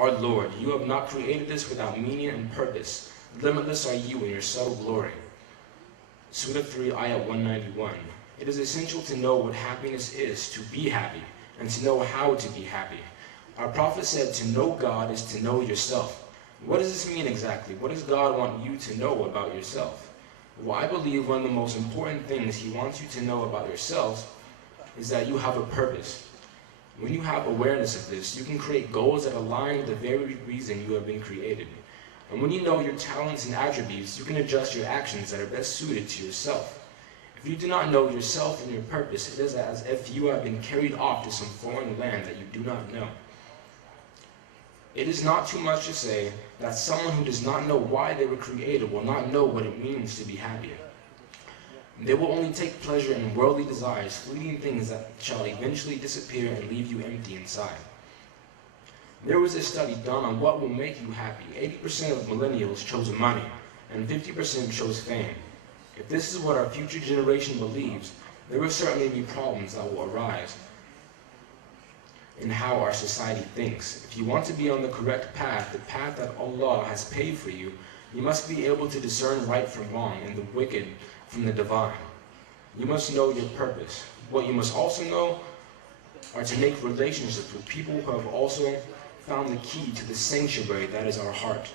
Our Lord, you have not created us without meaning and purpose. Limitless are you in your subtle glory. Surah 3, Ayah 191. It is essential to know what happiness is, to be happy, and to know how to be happy. Our Prophet said to know God is to know yourself. What does this mean exactly? What does God want you to know about yourself? Well, I believe one of the most important things He wants you to know about yourselves is that you have a purpose. When you have awareness of this, you can create goals that align with the very reason you have been created. And when you know your talents and attributes, you can adjust your actions that are best suited to yourself. If you do not know yourself and your purpose, it is as if you have been carried off to some foreign land that you do not know. It is not too much to say that someone who does not know why they were created will not know what it means to be happy. They will only take pleasure in worldly desires, fleeting things that shall eventually disappear and leave you empty inside. There was a study done on what will make you happy. 80% of millennials chose money, and 50% chose fame. If this is what our future generation believes, there will certainly be problems that will arise in how our society thinks. If you want to be on the correct path, the path that Allah has paved for you, you must be able to discern right from wrong and the wicked from the divine. You must know your purpose. What you must also know are to make relationships with people who have also found the key to the sanctuary that is our heart.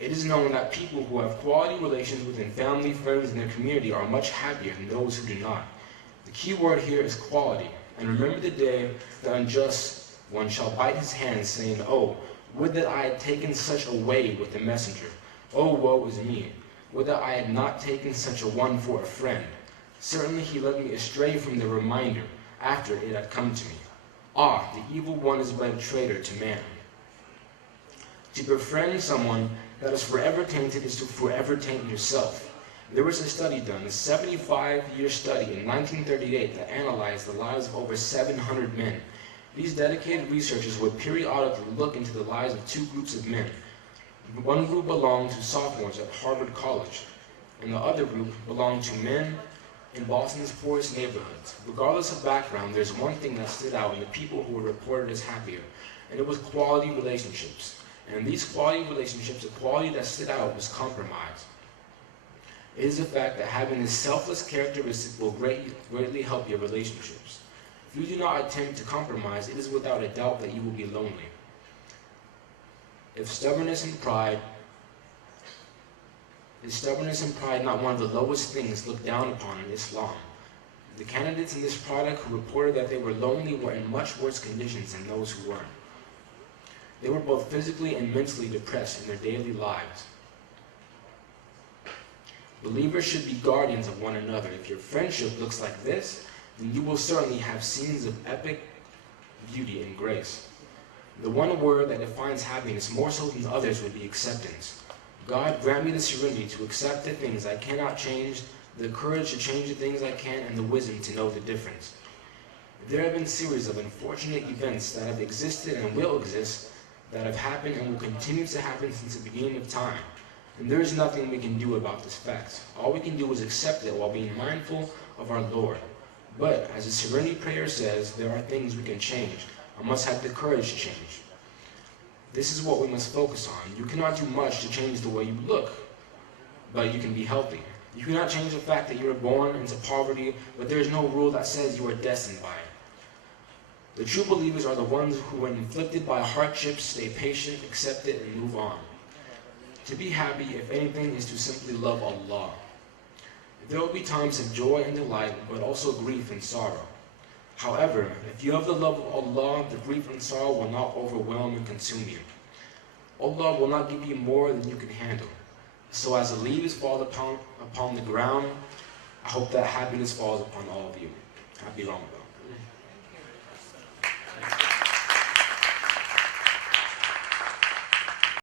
It is known that people who have quality relations within family, friends, and their community are much happier than those who do not. The key word here is quality. And remember the day the unjust one shall bite his hand, saying, "Oh, would that I had taken such a way with the messenger. Oh, woe is me. Would that I had not taken such a one for a friend. Certainly he led me astray from the reminder after it had come to me. Ah, the evil one is but a traitor to man." To befriend someone that is forever tainted is to forever taint yourself. There was a study done, a 75-year study in 1938 that analyzed the lives of over 700 men. These dedicated researchers would periodically look into the lives of two groups of men. One group belonged to sophomores at Harvard College, and the other group belonged to men in Boston's poorest neighborhoods. Regardless of background, there's one thing that stood out in the people who were reported as happier, and it was quality relationships. And in these quality relationships, the quality that stood out was compromise. It is the fact that having this selfless characteristic will greatly help your relationships. If you do not attempt to compromise, it is without a doubt that you will be lonely. Is stubbornness and pride not one of the lowest things looked down upon in Islam? The candidates in this product who reported that they were lonely were in much worse conditions than those who weren't. They were both physically and mentally depressed in their daily lives. Believers should be guardians of one another. If your friendship looks like this, then you will certainly have scenes of epic beauty and grace. The one word that defines happiness more so than others would be acceptance. God, grant me the serenity to accept the things I cannot change, the courage to change the things I can, and the wisdom to know the difference. There have been a series of unfortunate events that have existed and will exist, that have happened and will continue to happen since the beginning of time. And there is nothing we can do about this fact. All we can do is accept it while being mindful of our Lord. But, as the Serenity Prayer says, there are things we can change. I must have the courage to change. This is what we must focus on. You cannot do much to change the way you look, but you can be healthy. You cannot change the fact that you were born into poverty, but there is no rule that says you are destined by it. The true believers are the ones who, when inflicted by hardships, stay patient, accept it, and move on. To be happy, if anything, is to simply love Allah. There will be times of joy and delight, but also grief and sorrow. However, if you have the love of Allah, the grief and sorrow will not overwhelm and consume you. Allah will not give you more than you can handle. So as the leaves fall upon the ground, I hope that happiness falls upon all of you. Happy Ramadan.